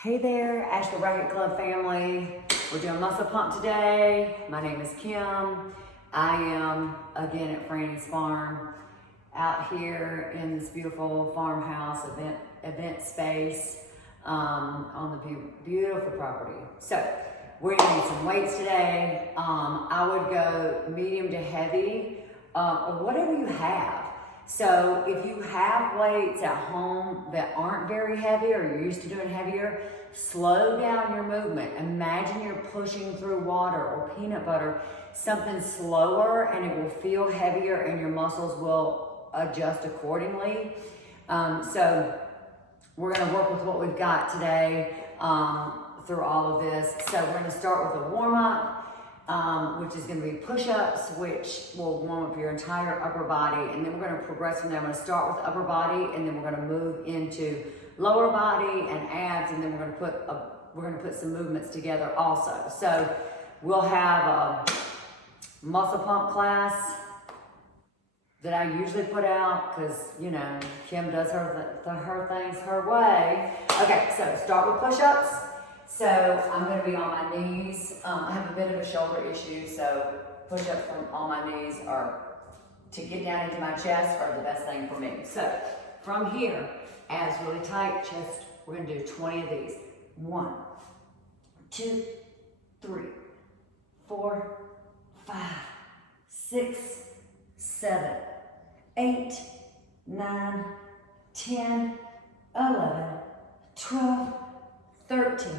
Hey there, Asheville Racket Club family. We're doing muscle pump today. My name is Kim. I am again at Franny's farm out here in this beautiful farmhouse event space on the beautiful property. So we're gonna need some weights today. I would go medium to heavy or whatever you have. So if you have weights at home that aren't very heavy or you're used to doing heavier, slow down your movement. Imagine you're pushing through water or peanut butter, something slower, and it will feel heavier and your muscles will adjust accordingly. So we're gonna work with what we've got today through all of this. So we're gonna start with a warm up. Which is going to be push-ups, which will warm up your entire upper body, and then we're going to progress from there. I'm going to start with upper body, and then we're going to move into lower body and abs, and then we're going to put some movements together also. So we'll have a muscle pump class that I usually put out because Kim does her things her way. Okay, so start with push-ups. So I'm going to be on my knees. I have a bit of a shoulder issue, so push-ups on my knees are to get down into my chest are the best thing for me. So from here, abs really tight, chest, we're going to do 20 of these. 1, 2, 3, 4, 5, 6, 7, 8, 9, 10, 11, 12, 13,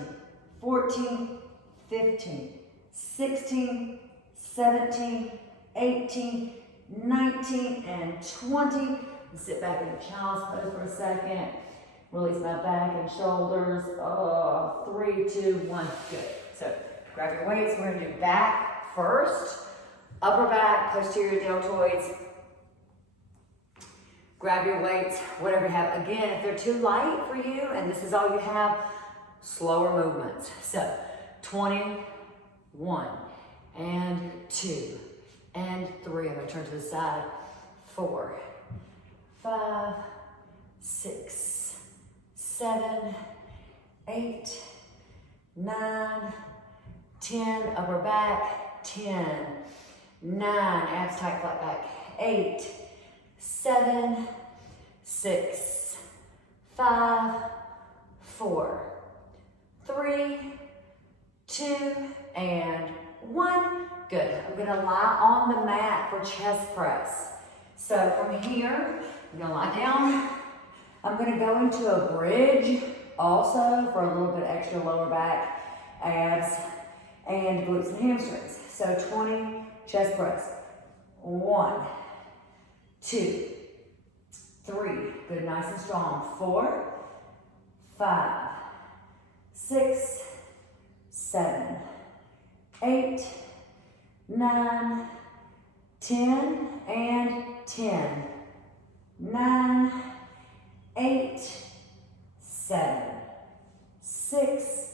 14, 15, 16, 17, 18, 19, and 20. Sit back in a child's pose for a second. Release my back and shoulders. 3, 2, 1. Good. So grab your weights. We're going to do back first. Upper back, posterior deltoids. Grab your weights, whatever you have. Again, if they're too light for you and this is all you have, slower movements. So 21 and 2 and 3. I'm going to turn to the side. 4, 5, 6, 7, 8, 9, 10. Upper back. 10, 9. Abs tight, flat back. 8, 7, 6, 5, 4, 3, 2, and 1. Good. I'm going to lie on the mat for chest press. So from here, I'm going to lie down. I'm going to go into a bridge also for a little bit extra lower back, abs, and glutes and hamstrings. So 20 chest press. 1, 2, 3. Good, nice and strong. 4, 5, 6, 7, 8, 9, 10, and 10. 9, 8, 7, 6,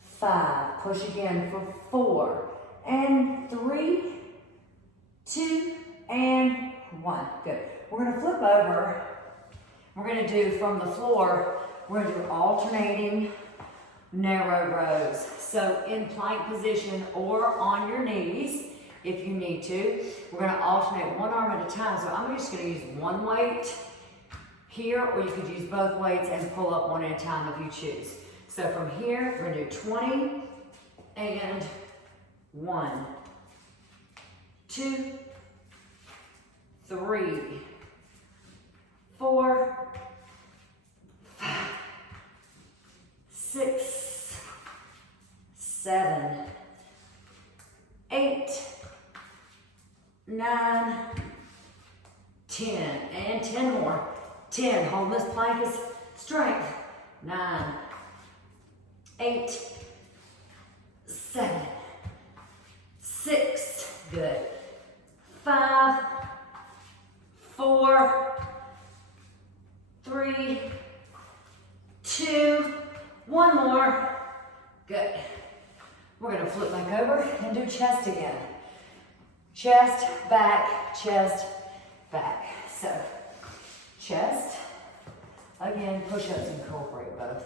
5. Push again for 4, and 3, 2, and 1. Good. We're going to flip over. We're going to do from the floor, we're going to do alternating narrow rows. So in plank position or on your knees, if you need to, we're going to alternate one arm at a time. So I'm just going to use one weight here, or you could use both weights and pull up one at a time if you choose. So from here, we're going to do 20 and 1, 2, 3, 4, 5, 6, 7, 8, 9, 10, and 10 more. 10, hold this plank as strength. 9, 8, 7, 6, good. 5, 4, 3, 2, 1 more. Good. We're going to flip back over and do chest again. Chest, back, back. So, chest, again, push-ups incorporate both.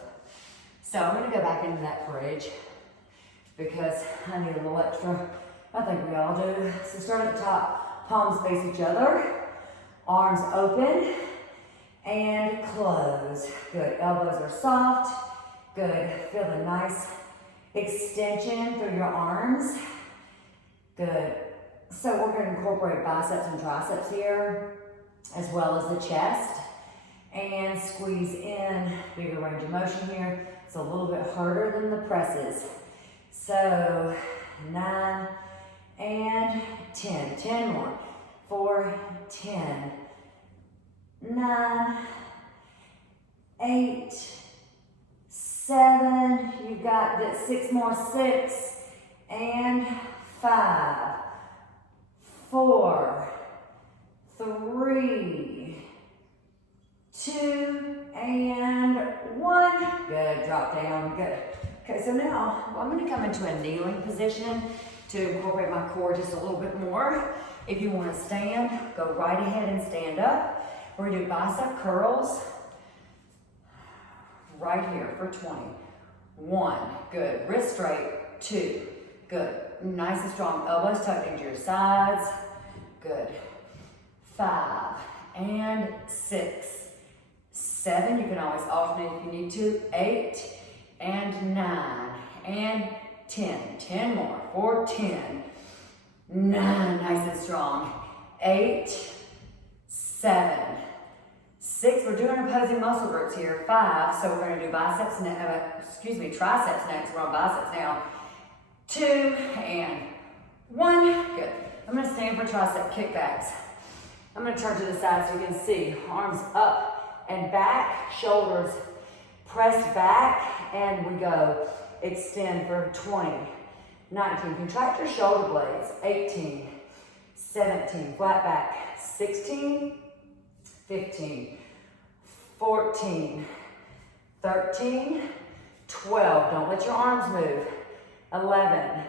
So I'm gonna go back into that fridge because I need a little extra. I think we all do. So start at the top, palms face each other, arms open and close. Good, elbows are soft. Good, feel the nice extension through your arms. Good. So we're going to incorporate biceps and triceps here, as well as the chest. And squeeze in, bigger range of motion here. It's a little bit harder than the presses. So 9 and 10. 10 more. 4, 10. 9, 8, 7. You got that. 6 more. 6 and 5, 4, 3, 2, and 1. Good, drop down, good. Okay, so now I'm gonna come into a kneeling position to incorporate my core just a little bit more. If you wanna stand, go right ahead and stand up. We're gonna do bicep curls right here for 20. 1, good, wrist straight, 2, good. Nice and strong, elbows tucked into your sides, good. 5 and 6, 7, you can always alternate if you need to, 8 and 9 and 10, 10 more, 4, 10, 9, nice and strong, 8, 7, 6, we're doing opposing muscle groups here, 5, so we're going to do biceps, triceps next, we're on biceps now, 2 and 1, good. I'm going to stand for tricep kickbacks. I'm going to turn to the side so you can see, arms up and back, shoulders pressed back, and we go, extend for 20, 19, contract your shoulder blades, 18, 17, flat back, 16, 15, 14, 13, 12, don't let your arms move, 11,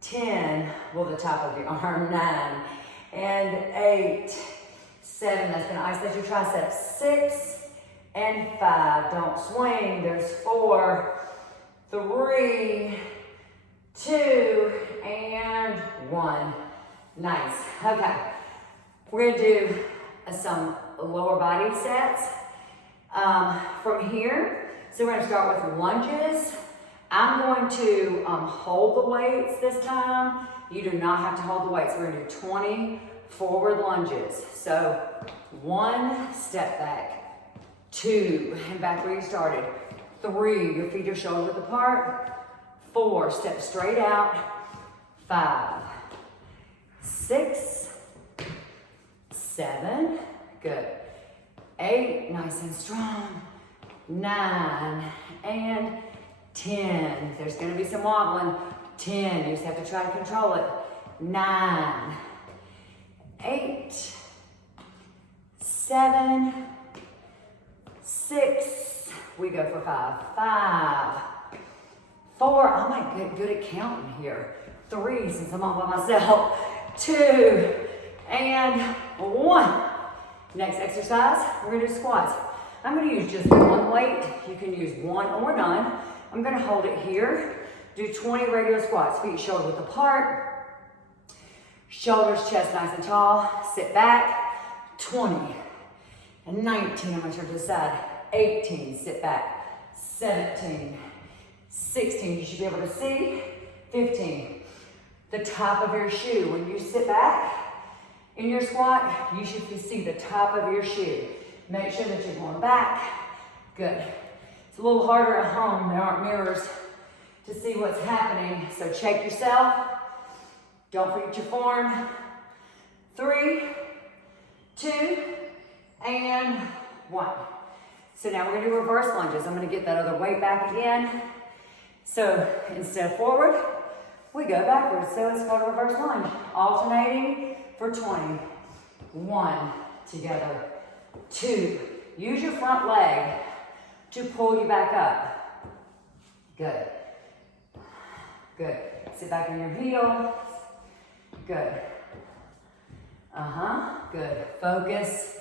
10, well the top of your arm, 9, and 8, 7, that's gonna isolate your triceps, 6, and 5, don't swing, there's 4, 3, 2, and 1, nice, okay. We're gonna do some lower body sets from here. So we're gonna start with lunges. I'm going to hold the weights this time. You do not have to hold the weights. We're gonna do 20 forward lunges. So 1, step back, 2, and back where you started, 3, your feet are shoulder width apart, 4, step straight out, 5, 6, 7, good, 8, nice and strong, 9, and 10, there's gonna be some wobbling, 10, you just have to try to control it, 9, 8, 7, 6, we go for 5, 5, 4, I might get good at counting here, 3, since I'm all by myself, 2, and 1. Next exercise, we're gonna do squats. I'm gonna use just one weight. You can use one or none. I'm gonna hold it here. Do 20 regular squats, feet shoulder width apart. Shoulders, chest nice and tall. Sit back, 20. And 19, I'm gonna turn to the side. 18, sit back. 17, 16, you should be able to see. 15, the top of your shoe. When you sit back in your squat, you should see the top of your shoe. Make sure that you're going back. Good. It's a little harder at home. There aren't mirrors to see what's happening. So check yourself. Don't forget your form. 3, 2, and 1. So now we're gonna do reverse lunges. I'm gonna get that other weight back again. So instead of forward, we go backwards. So it's called a reverse lunge. Alternating for 20. 1, together. 2, use your front leg to pull you back up. Good. Good. Sit back in your heels. Good. Good. Focus.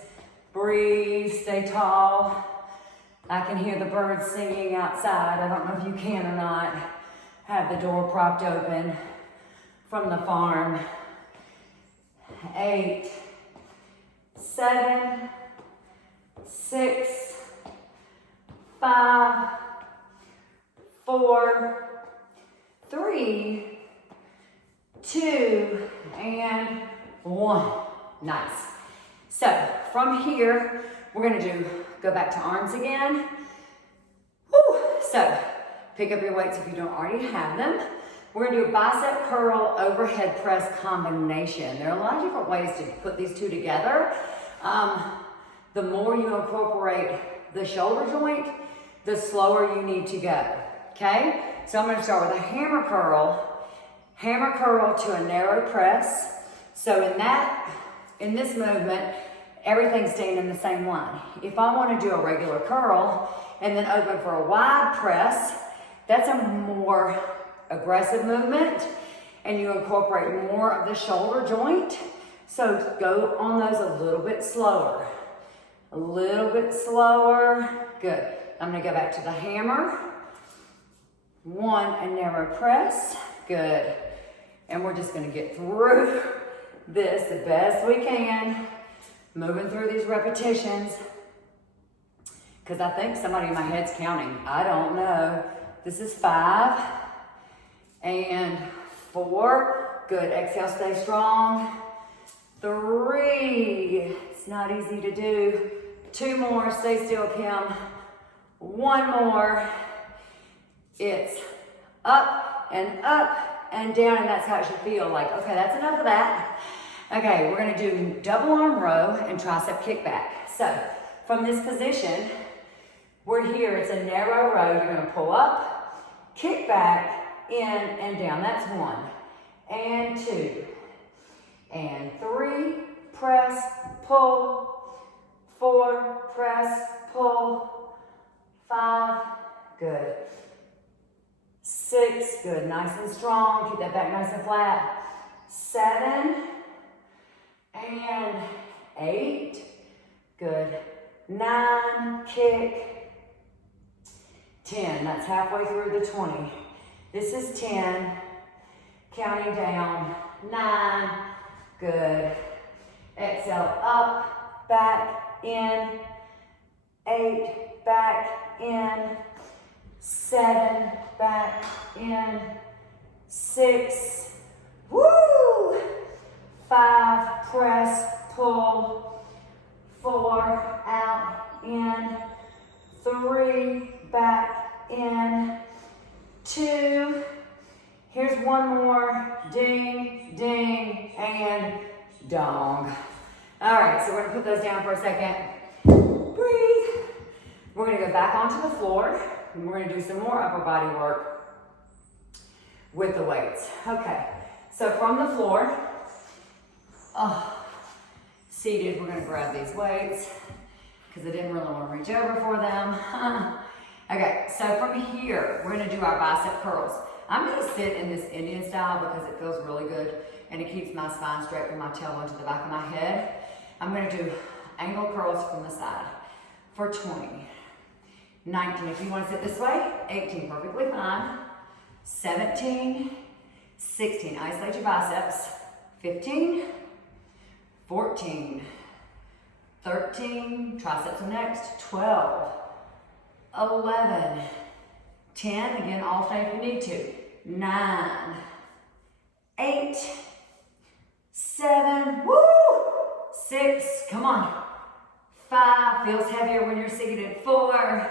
Breathe. Stay tall. I can hear the birds singing outside. I don't know if you can or not. Have the door propped open from the farm. 8, 7, 6, 5, 4, 3, 2, and 1. Nice. So from here, we're gonna go back to arms again. Woo. So pick up your weights if you don't already have them. We're gonna do a bicep curl overhead press combination. There are a lot of different ways to put these two together. The more you incorporate the shoulder joint, the slower you need to go, okay? So I'm gonna start with a hammer curl to a narrow press. So in this movement, everything's staying in the same line. If I wanna do a regular curl and then open for a wide press, that's a more aggressive movement and you incorporate more of the shoulder joint. So go on those a little bit slower. A little bit slower. Good. I'm gonna go back to the hammer. 1, a narrow press. Good. And we're just gonna get through this the best we can. Moving through these repetitions. Because I think somebody in my head's counting. I don't know. This is 5 and 4. Good. Exhale, stay strong. 3. It's not easy to do. 2 more. Stay still, Kim. 1 more. It's up and down, and that's how it should feel. Like, okay, that's enough of that. Okay, we're gonna do double arm row and tricep kickback. So from this position, we're here, it's a narrow row. You're gonna pull up, kick back, in and down. That's 1 and 2 and 3, press, pull, 4, press, pull, 5, good. 6, good, nice and strong. Keep that back nice and flat. 7 and 8, good. 9, kick. 10, that's halfway through the 20. This is 10, counting down. 9, good. Exhale, up, back, in. 8, back, in. 7, back, in. 6, woo! 5, press, pull. 4, out, in. 3, back, in. 2, here's 1 more. Ding, ding, and dong. All right, so we're gonna put those down for a second. Breathe. We're gonna go back onto the floor, and we're gonna do some more upper body work with the weights. Okay, so from the floor, seated, we're gonna grab these weights because I didn't really want to reach over for them. Okay, so from here, we're gonna do our bicep curls. I'm gonna sit in this Indian style because it feels really good and it keeps my spine straight from my tailbone to the back of my head. I'm gonna do angle curls from the side for 20. 19, if you wanna sit this way. 18, perfectly fine. 17, 16, isolate your biceps. 15, 14, 13, triceps are next. 12, 11, 10, again, all stay if you need to. 9, 8, 7, woo! 6, come on. 5, feels heavier when you're seated. 4,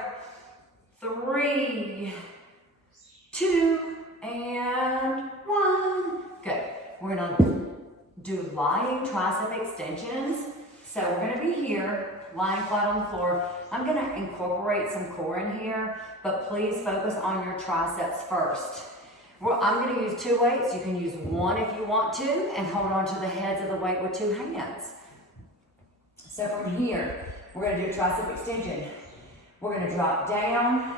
3, 2, and 1. Good. We're gonna do lying tricep extensions. So we're gonna be here, lying flat on the floor. I'm gonna incorporate some core in here, but please focus on your triceps first. I'm gonna use 2 weights. You can use 1 if you want to, and hold on to the heads of the weight with 2 hands. So from here, we're gonna do a tricep extension. We're gonna drop down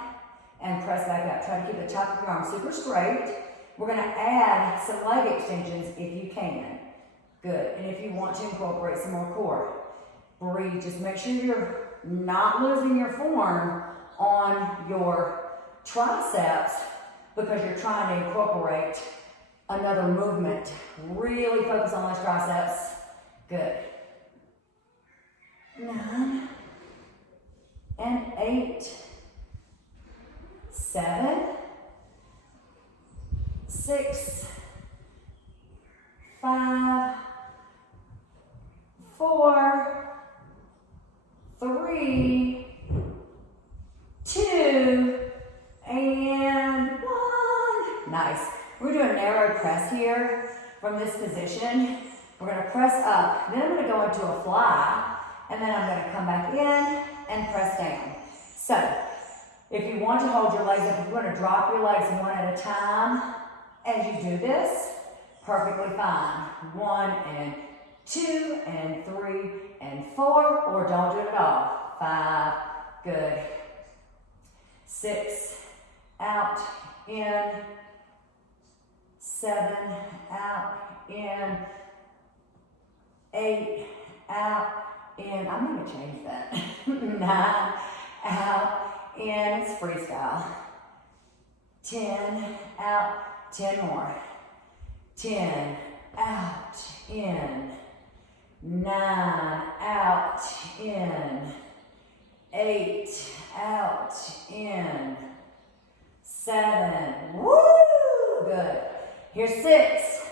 and press back up. Try to keep the top of your arm super straight. We're gonna add some leg extensions if you can. Good, and if you want to incorporate some more core. Breathe, just make sure you're not losing your form on your triceps because you're trying to incorporate another movement. Really focus on those triceps. Good. 9 and 8, 7, 6, 5, 4, 3, 2, and 1. Nice. We're doing a narrow press here from this position. We're going to press up. Then I'm going to go into a fly, and then I'm going to come back in and press down. So, if you want to hold your legs up, if you want to drop your legs one at a time as you do this, perfectly fine. 1 and 2 and 3 and 4, or don't do it at all. 5, good. 6, out, in. 7, out, in. 8, out, in. I'm going to change that. 9, out, in. It's freestyle. 10, out, 10 more. 10, out, in. 9, out, in. 8, out, in. 7, woo, good. Here's 6,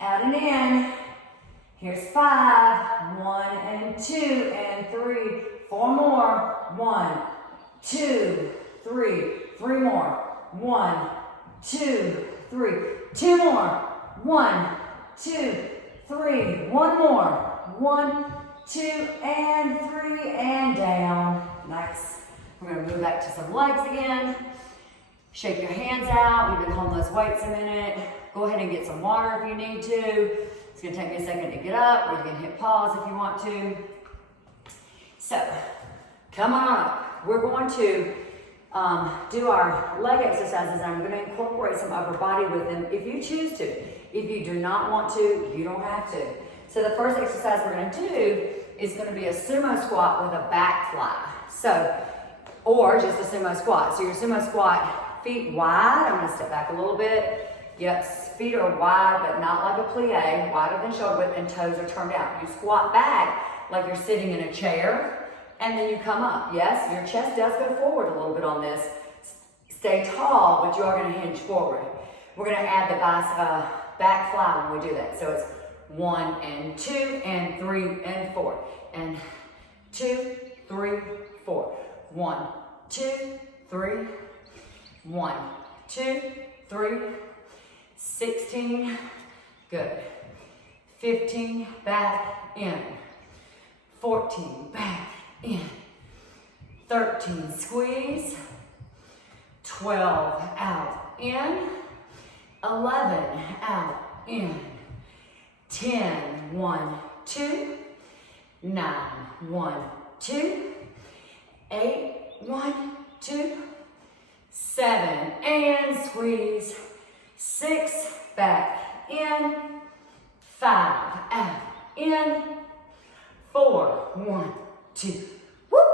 out and in. Here's 5, 1 and 2 and 3, 4 more. 1, 2, 3, 3 more. 1, 2, 3, 2 more. 1, 2, 3, 1 more. 1, 2, and 3, and down. Nice. We're going to move back to some legs again. Shake your hands out. We've been holding those weights a minute. Go ahead and get some water if you need to. It's going to take me a second to get up, or you can hit pause if you want to. So, come on up. We're going to do our leg exercises, and I'm going to incorporate some upper body with them if you choose to. If you do not want to, you don't have to. So the first exercise we're going to do is going to be a sumo squat with a back fly. So, or just a sumo squat. So your sumo squat, feet wide. I'm going to step back a little bit. Yes, feet are wide, but not like a plie, wider than shoulder width, and toes are turned out. You squat back like you're sitting in a chair, and then you come up. Yes, your chest does go forward a little bit on this. Stay tall, but you are going to hinge forward. We're going to add the back fly when we do that. So it's 1 and 2 and 3 and 4 and 2, 3, 4. 1, 2, 3. 1, 2, 3. 16, good. 15, back in. 14, back in. 13, squeeze. 12, out, in. 11, out, in. 10, 1, 2. 9, 1, 2. 8, 1, 2. 7, and squeeze. 6, back in. 5, out, in. 4, 1, 2. Whoop.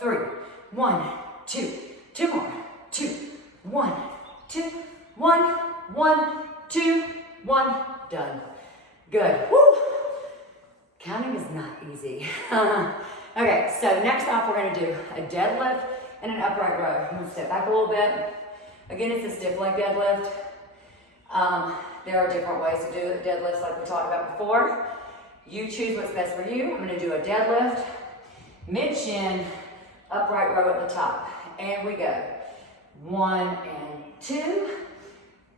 3, 1, 2. 2 more. 2, 1, 2. 1, 1, 2, 1. Done. Good. Woo. Counting is not easy. Okay, so next off we're going to do a deadlift and an upright row. I'm going to step back a little bit. Again, it's a stiff leg deadlift. There are different ways to do deadlifts like we talked about before. You choose what's best for you. I'm going to do a deadlift, mid-shin, upright row at the top. And we go. 1 and 2.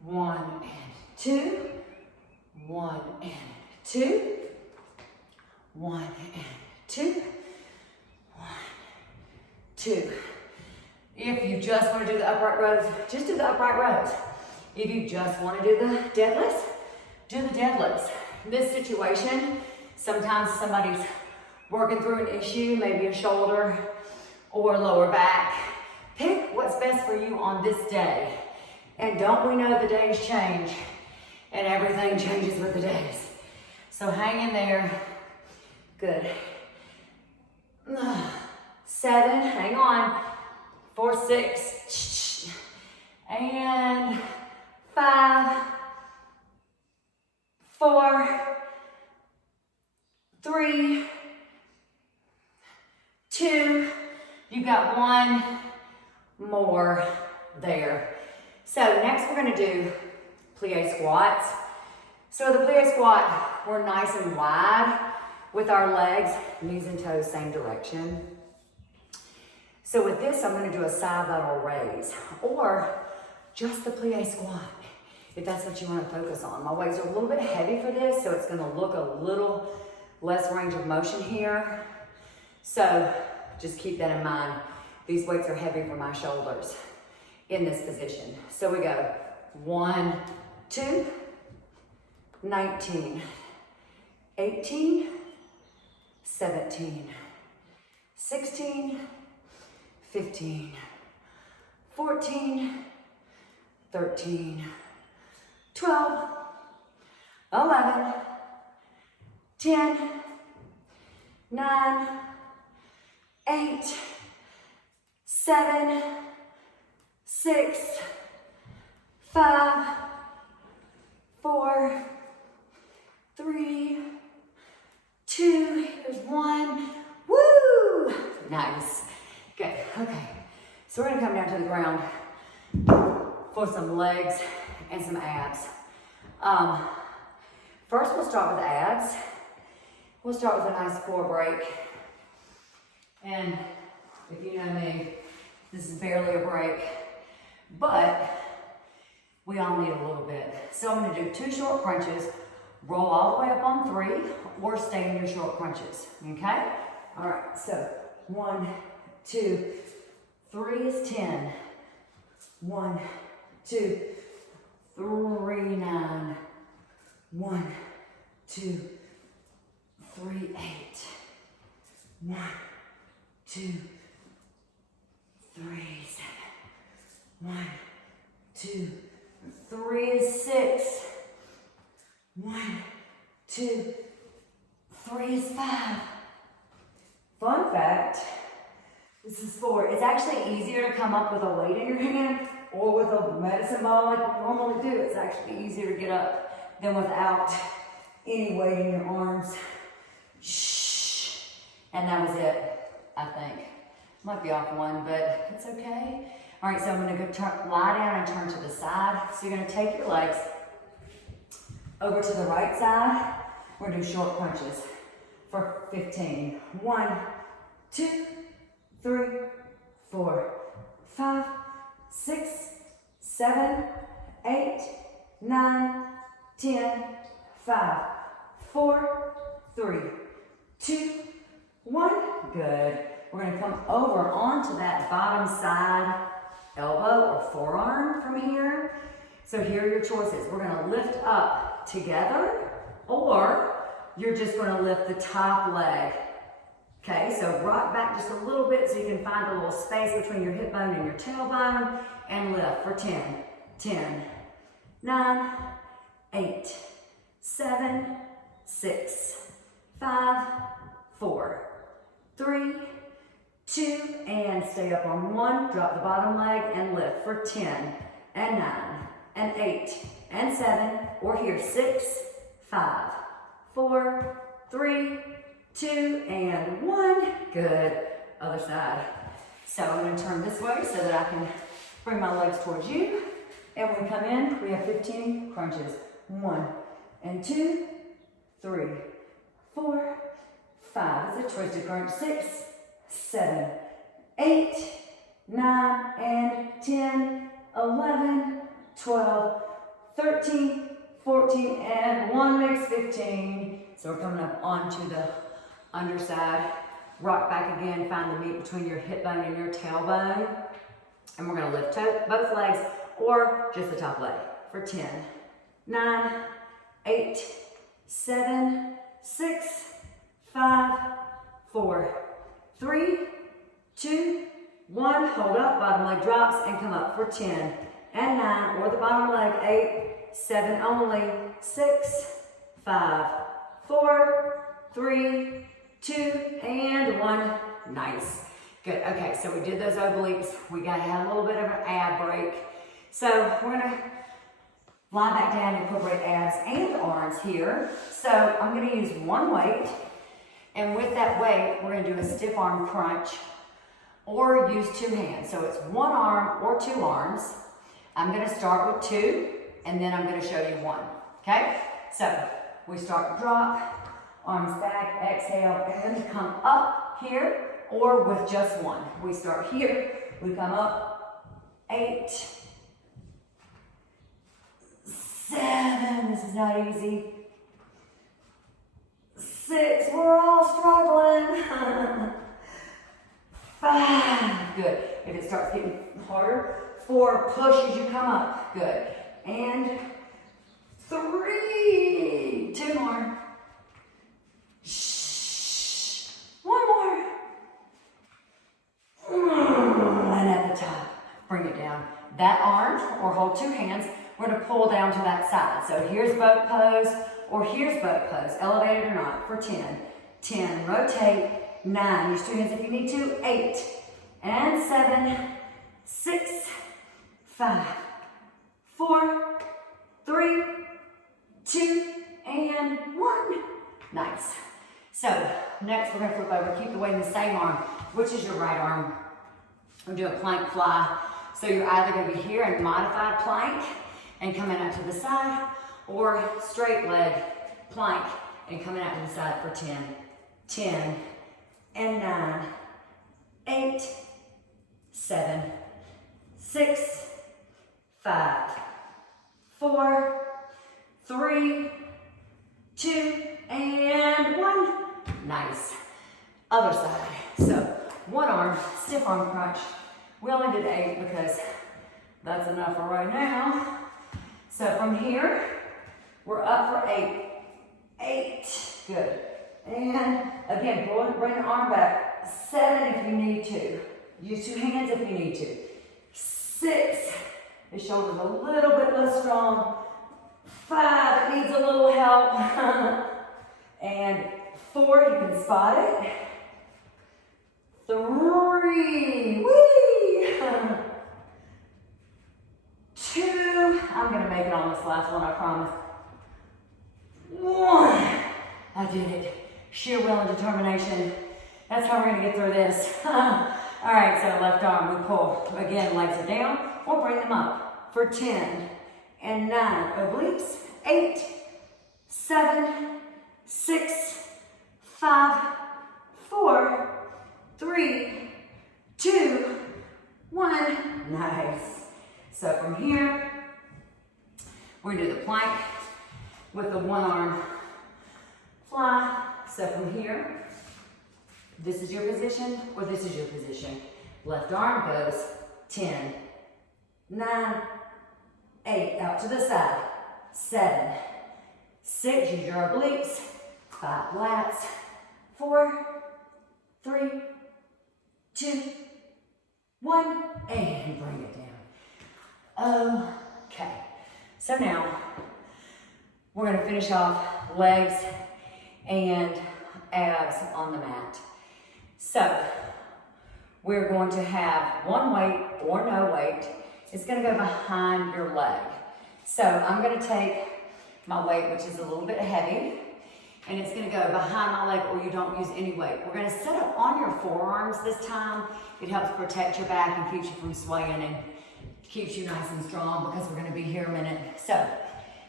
1 and 2. 1 and 2. 1 and 2. 1, 2. If you just want to do the upright rows, just do the upright rows. If you just want to do the deadlifts, do the deadlifts. In this situation, sometimes somebody's working through an issue, maybe a shoulder or lower back. Pick what's best for you on this day. And don't we know the days change and everything changes with the days. So hang in there. Good. 7, hang on. for 6, and 5, 4, 3, 2, you got one more there. So next we're gonna do plie squats. So the plie squat, we're nice and wide with our legs, knees and toes same direction. So with this, I'm gonna do a side lateral raise or just the plie squat, if that's what you wanna focus on. My weights are a little bit heavy for this, so it's gonna look a little less range of motion here. So just keep that in mind. These weights are heavy for my shoulders in this position. So we go 1, 2, 19, 18, 17, 16, 15, 14, 13, 12, 11, 10, 9, 8, 7, 6, 5, 4, 3, 2, here's 1. Woo! Nice. Good. Okay. So we're gonna come down to the ground for some legs and some abs. First we'll start with abs. We'll start with a nice core break. And if you know me, this is barely a break, but we all need a little bit. So I'm gonna do 2 short crunches, roll all the way up on 3, or stay in your short crunches, okay? All right, so 1, 2, 3 is 10. 1, 2, 3, 9. 1, 2, 3, 8. 1, 2, 3, 7. 1, 2, 3 is 6. 1, 2, 3 is 5. Fun fact, this is 4. It's actually easier to come up with a weight in your hand or with a medicine ball like we normally do. It's actually easier to get up than without any weight in your arms. Shh. And that was it, I think. Might be off one, but it's okay. All right, so I'm gonna go lie down and turn to the side. So you're gonna take your legs over to the right side. We're gonna do short crunches for 15. 1, 2, 3, 4, 5, 6, 7, 8, 9, 10, 5, 4, 3, 2, 1. Good. We're gonna come over onto that bottom side elbow or forearm from here. So here are your choices. We're gonna lift up together, or you're just gonna lift the top leg. Okay, so rock back just a little bit so you can find a little space between your hip bone and your tailbone, and lift for 10, 10, 9, 8, 7, 6, 5, 4, 3, 2, and stay up on 1, drop the bottom leg and lift for 10, and 9, and 8, and 7, or here, 6, 5, 4, 3, 2, and 1. Good. Other side. So I'm going to turn this way so that I can bring my legs towards you. And when we come in, we have 15 crunches. 1, and 2, 3, 4, 5. It's a twisted crunch. 6, 7, 8, 9, and 10, 11, 12, 13, 14, and 1 makes 15. So we're coming up onto the underside. Rock back again, find the meat between your hip bone and your tailbone. And we're gonna lift both legs or just the top leg for 10, 9, 8, 7, 6, 5, 4, 3, 2, 1. Hold up, bottom leg drops and come up for 10 and 9, or the bottom leg, 8, 7 only, 6, 5, 4, 3, 2, and 1. Nice. Good, okay, so we did those obliques. We gotta have a little bit of an ab break. So we're gonna lie back down and incorporate abs and arms here. So I'm gonna use one weight, and with that weight, we're gonna do a stiff arm crunch or use two hands. So it's one arm or two arms. I'm gonna start with two, and then I'm gonna show you one, okay? So we start drop, arms back, exhale, and then come up here, or with just one. We start here, we come up, 8, 7, this is not easy, 6, we're all struggling, 5, good. If it starts getting harder, 4, push as you come up, good. And 3, 2 more. Shh, 1 more. And at the top, bring it down. That arm, or hold two hands, we're gonna pull down to that side. So here's boat pose, or here's boat pose, elevated or not, for 10. 10, rotate, 9, use two hands if you need to, 8, and 7, 6, 5, 4, 3, 2, and 1. Nice. So next we're gonna flip over, keep the weight in the same arm, which is your right arm. We'll do a plank fly. So you're either gonna be here in modified plank and coming out to the side, or straight leg plank and coming out to the side for 10. 10, and 9, 8, 7, 6, 5, 4, 3, 2, and 1. Nice. Other side. So one arm, stiff arm crunch. We only did 8 because that's enough for right now. So from here, we're up for 8. 8. Good. And again, bring the arm back. 7 if you need to. Use two hands if you need to. 6. The shoulder's a little bit less strong. 5, it needs a little help. And 4, you can spot it. 3, whee! 2, I'm gonna make it on this last one, I promise. 1, I did it. Sheer will and determination. That's how we're gonna get through this. All right, so left arm, we pull. Again, legs are down, or bring them up for 10 and 9. Obliques, 8, 7, 6, 5, 4, 3, 2, 1. Nice. So from here, we're gonna do the plank with the one arm fly. So from here, this is your position, or this is your position. Left arm goes 10, 9, 8, out to the side, 7, 6, use your obliques, 5 lats, 4, 3, 2, 1, and bring it down. Okay, so now we're gonna finish off legs and abs on the mat. So we're going to have one weight or no weight. It's gonna go behind your leg. So I'm gonna take my weight, which is a little bit heavy, and it's gonna go behind my leg, or you don't use any weight. We're gonna set up on your forearms this time. It helps protect your back and keeps you from swaying and keeps you nice and strong, because we're gonna be here a minute. So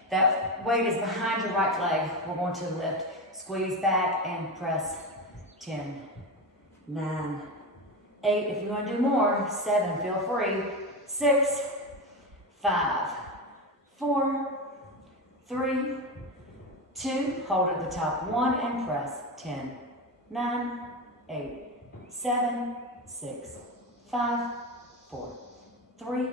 that weight is behind your right leg. We're going to lift, squeeze back and press. 10, 9, 8, if you want to do more, 7, feel free, 6, 5, 4, 3, 2, hold at the top, 1, and press. 10, 9, 8, 7, 6, 5, 4, 3,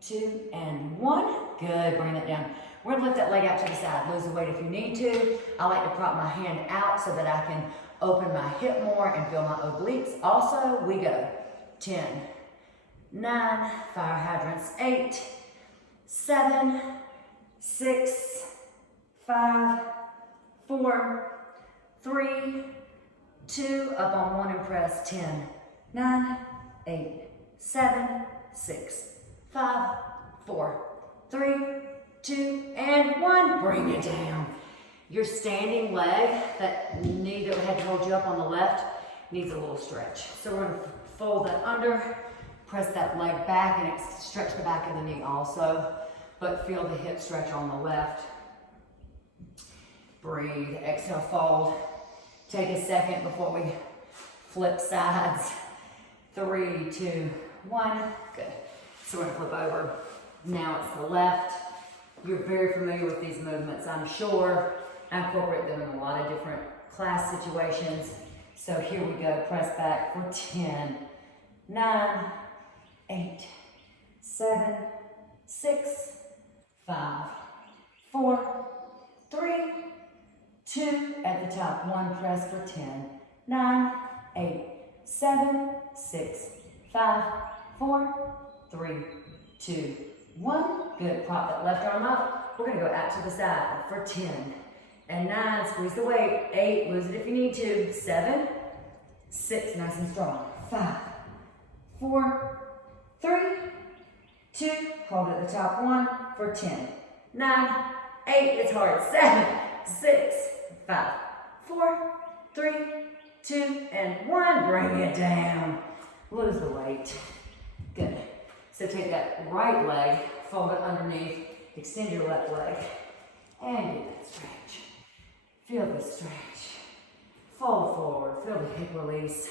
2, and 1. Good, bring it down. We're gonna lift that leg out to the side, lose the weight if you need to. I like to prop my hand out so that I can open my hip more and feel my obliques. Also, we go 10, 9, fire hydrants, 8, 7, 6, 5, 4, 3, 2, up on 1 and press. 10, 9, 8, 7, 6, 5, 4, 3, 2, and 1. Bring it down. Your standing leg, that knee that had held you up on the left, needs a little stretch. So we're going to fold that under, press that leg back, and stretch the back of the knee also, but feel the hip stretch on the left. Breathe, exhale, fold. Take a second before we flip sides. 3, 2, 1, good. So we're gonna flip over. Now it's the left. You're very familiar with these movements, I'm sure. I incorporate them in a lot of different class situations. So here we go, press back for 10, 9, 8, 7, 6, 5, 4, 3, 2, at the top, 1, press for 10, 9, 8, 7, 6, 5, 4, 3, 2, 1. Good, prop that left arm up. We're gonna go out to the side for 10 and 9, squeeze the weight, 8, lose it if you need to, 7, 6, nice and strong, 5, 4, 3, 2, hold at the top, 1 for 10, 9, 8, it's hard, 7, 6, 5, 4, 3, 2, and 1, bring it down, lose the weight, good. So take that right leg, fold it underneath, extend your left leg, and get that stretch. Feel the stretch. Fold forward, feel the hip release.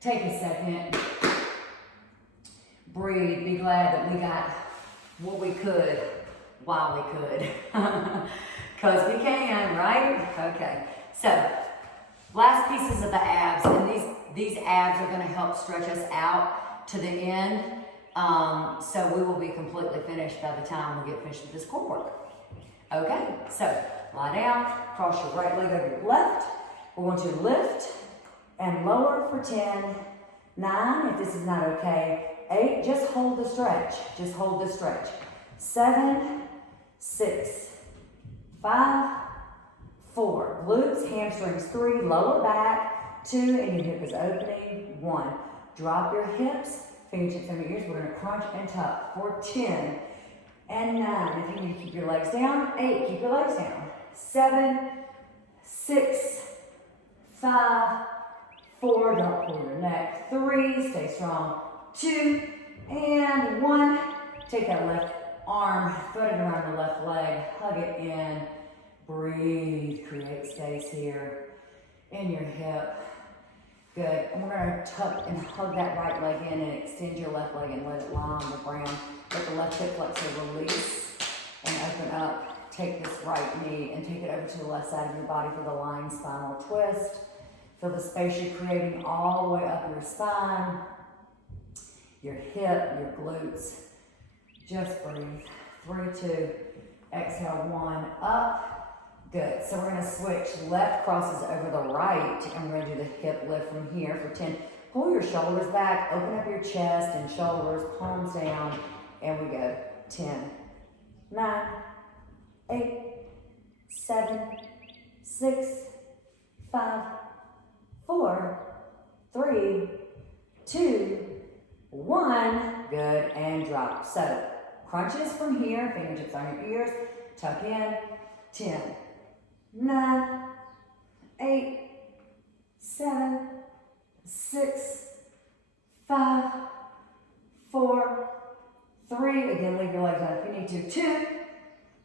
Take a second. Breathe, be glad that we got what we could while we could. Because we can, right? Okay, so last pieces of the abs, and these abs are gonna help stretch us out to the end. So we will be completely finished by the time we get finished with this core work. Okay, so lie down, cross your right leg over your left. We want you to lift and lower for 10, 9, if this is not okay, 8, just hold the stretch, just hold the stretch. 7, 6, 5, 4, glutes, hamstrings, 3, lower back, 2, and your hip is opening, 1. Drop your hips, fingertips under your ears, we're gonna crunch and tuck for 10 and 9. If you need to keep your legs down, 8, keep your legs down. 7, 6, 5, 4, don't pull your neck. 3, stay strong. 2, and 1. Take that left arm, thread it around the left leg, hug it in, breathe, create space here in your hip. Good, and we're gonna tuck and hug that right leg in and extend your left leg and let it lie on the ground. Let the left hip flexor release and open up. Take this right knee and take it over to the left side of your body for the lying spinal twist. Feel the space you're creating all the way up your spine, your hip, your glutes. Just breathe. 3, 2, exhale, 1, up. Good, so we're gonna switch. Left crosses over the right, and we're gonna do the hip lift from here for 10. Pull your shoulders back, open up your chest and shoulders, palms down, and we go. 10, 9, 8, 7, 6, 5, 4, 3, 2, 1. Good, and drop. So, crunches from here, fingertips on your ears, tuck in. 10, 9, 8, 7, 6, 5, 4, 3. Again, leave your legs out if you need to. 2,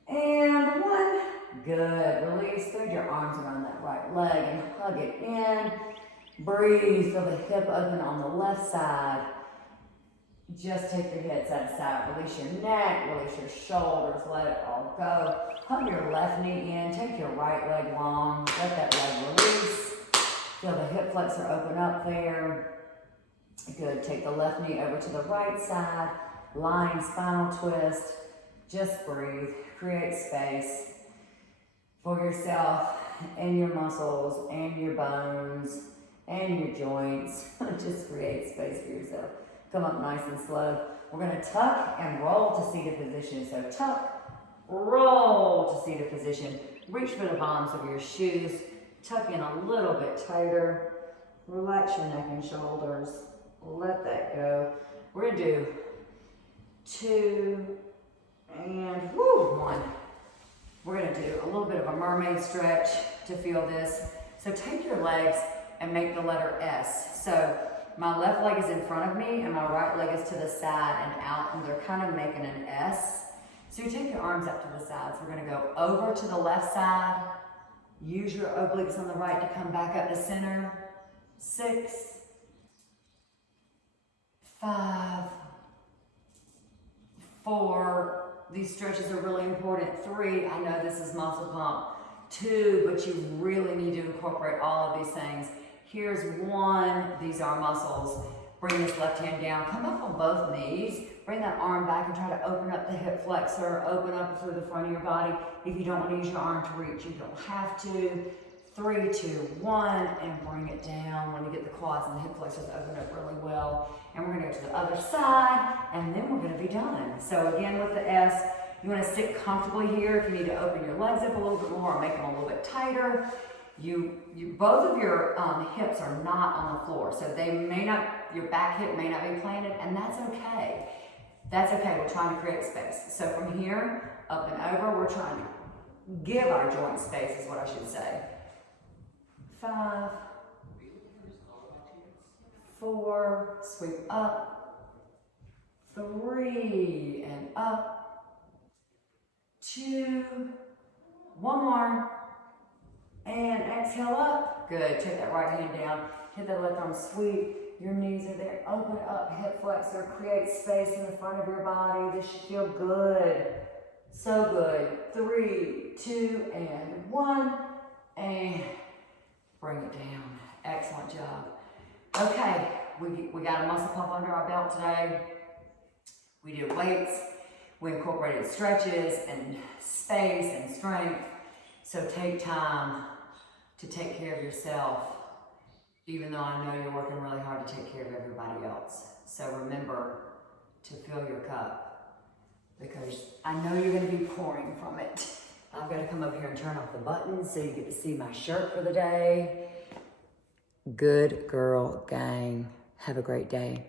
and 1. Good. Release. Thread your arms around that right leg and hug it in. Breathe. Feel the hip open on the left side. Just take your head side to side. Release your neck. Release your shoulders. Let it all go. Hug your left knee in. Take your right leg long. Let that leg release. Feel the hip flexor open up there. Good. Take the left knee over to the right side. Lying spinal twist. Just breathe. Create space for yourself and your muscles and your bones and your joints. Just create space for yourself. Come up nice and slow. We're going to tuck and roll to seated position. So tuck, roll to seated position. Reach for the bottoms of your shoes. Tuck in a little bit tighter. Relax your neck and shoulders. let that go. We're gonna do 2 and 1. We're gonna do a little bit of a mermaid stretch to feel this. So take your legs and make the letter S. So my left leg is in front of me and my right leg is to the side and out, and they're kind of making an S. So you take your arms out to the sides. We're gonna go over to the left side. Use your obliques on the right to come back up to center. 6, 5, 4. These stretches are really important. 3, I know this is muscle pump. 2, but you really need to incorporate all of these things. Here's 1, these are muscles. Bring this left hand down, come up on both knees. Bring that arm back and try to open up the hip flexor, open up through the front of your body. If you don't want to use your arm to reach, you don't have to. 3, 2, 1, and bring it down. When you get the quads and the hip flexors open up really well. And we're gonna go to the other side, and then we're gonna be done. So again, with the S, you wanna stick comfortably here. If you need to open your legs up a little bit more or make them a little bit tighter, both of your hips are not on the floor. So they may not, your back hip may not be planted, and that's okay. That's okay, we're trying to create space. So from here, up and over, we're trying to give our joint space is what I should say. 5, 4, sweep up, 3, and up, 2, 1 more, and exhale up. Good, take that right hand down, hit that left arm, sweep, your knees are there, open up, hip flexor, create space in the front of your body. This should feel good, so good. 3, 2, and 1, and bring it down. Excellent job. Okay, we got a muscle pump under our belt today. We did weights. We incorporated stretches and space and strength. So take time to take care of yourself, even though I know you're working really hard to take care of everybody else. So remember to fill your cup, because I know you're gonna be pouring from it. I've got to come over here and turn off the buttons so you get to see my shirt for the day. Good girl, gang. Have a great day.